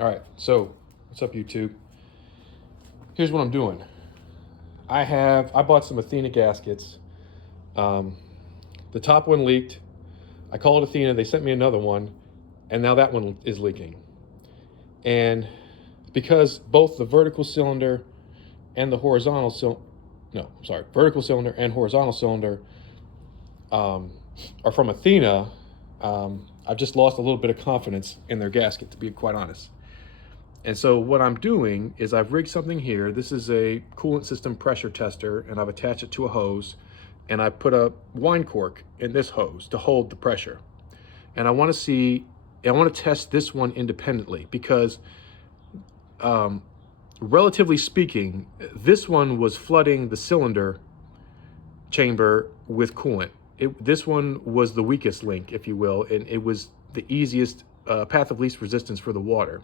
All right, so what's up, YouTube? Here's what I'm doing. I bought some Athena gaskets. The top one leaked. I called Athena. They sent me another one, and now that one is leaking. And because both the vertical cylinder and the horizontal vertical cylinder and horizontal cylinder are from Athena, I've just lost a little bit of confidence in their gasket, to be quite honest. And so what I'm doing is I've rigged something here. This is a coolant system pressure tester, and I've attached it to a hose, and I put a wine cork in this hose to hold the pressure. And I want to test this one independently because relatively speaking, this one was flooding the cylinder chamber with coolant. This one was the weakest link, if you will, and it was the easiest path of least resistance for the water.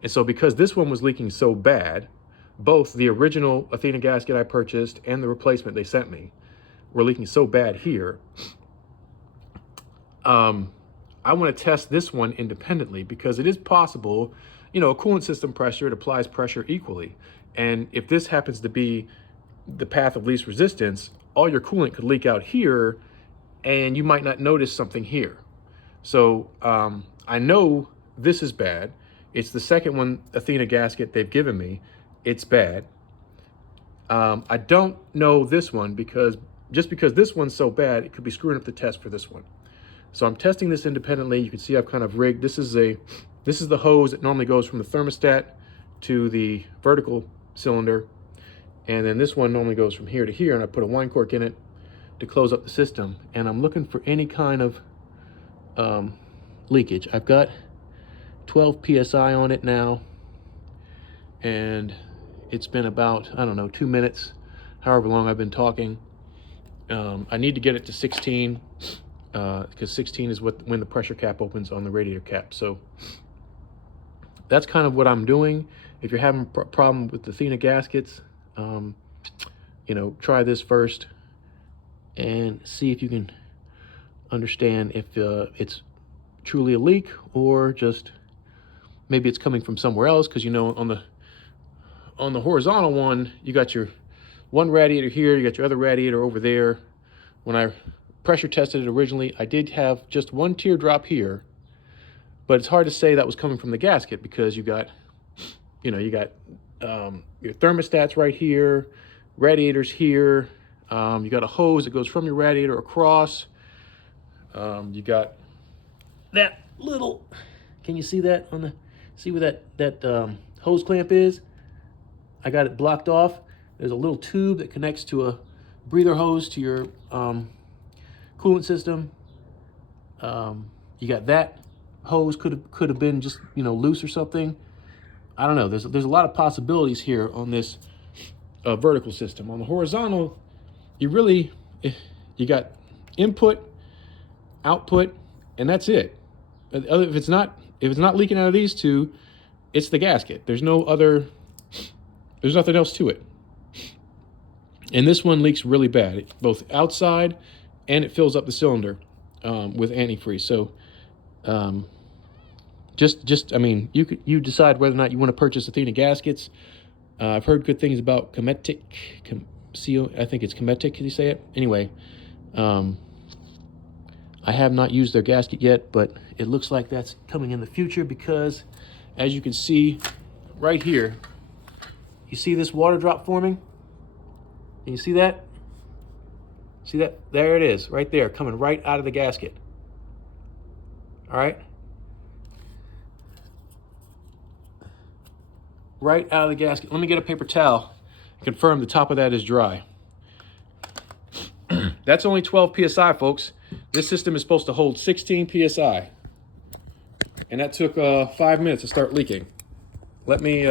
And so because this one was leaking so bad, both the original Athena gasket I purchased and the replacement they sent me were leaking so bad here. I want to test this one independently because it is possible, a coolant system pressure, it applies pressure equally. And if this happens to be the path of least resistance, all your coolant could leak out here and you might not notice something here. So I know this is bad. It's the second one, Athena gasket they've given me. It's bad. I don't know this one because this one's so bad, it could be screwing up the test for this one. So I'm testing this independently. You can see I've kind of rigged. This is the hose that normally goes from the thermostat to the vertical cylinder. And then this one normally goes from here to here, and I put a wine cork in it to close up the system. And I'm looking for any kind of leakage. I've got 12 PSI on it now, and it's been about, 2 minutes, however long I've been talking. I need to get it to 16 because 16 is when the pressure cap opens on the radiator cap. So that's kind of what I'm doing. If you're having a problem with the Athena gaskets, try this first and see if you can understand if it's truly a leak or just maybe it's coming from somewhere else. Because on the horizontal one, you got your one radiator here, you got your other radiator over there. When I pressure tested it originally, I did have just one teardrop here, but it's hard to say that was coming from the gasket because you got your thermostats right here, radiators here. You got a hose that goes from your radiator across. You got that little, can you see that see where that hose clamp is? I got it blocked off. There's a little tube that connects to a breather hose to your coolant system. You got that hose could have been just loose or something. I don't know. There's a lot of possibilities here on this vertical system. On the horizontal, you got input, output, and that's it. If it's not leaking out of these two, it's the gasket. There's nothing else to it. And this one leaks really bad, both outside and it fills up the cylinder with antifreeze. So you decide whether or not you want to purchase Athena gaskets. I've heard good things about Cometic. I think it's Cometic, you say it? Anyway, I have not used their gasket yet, but it looks like that's coming in the future because, as you can see right here, you see this water drop forming? Can you see that? See that? There it is, right there, coming right out of the gasket. All right? Right out of the gasket. Let me get a paper towel and confirm the top of that is dry. That's only 12 PSI, folks. This system is supposed to hold 16 PSI. And that took 5 minutes to start leaking. Let me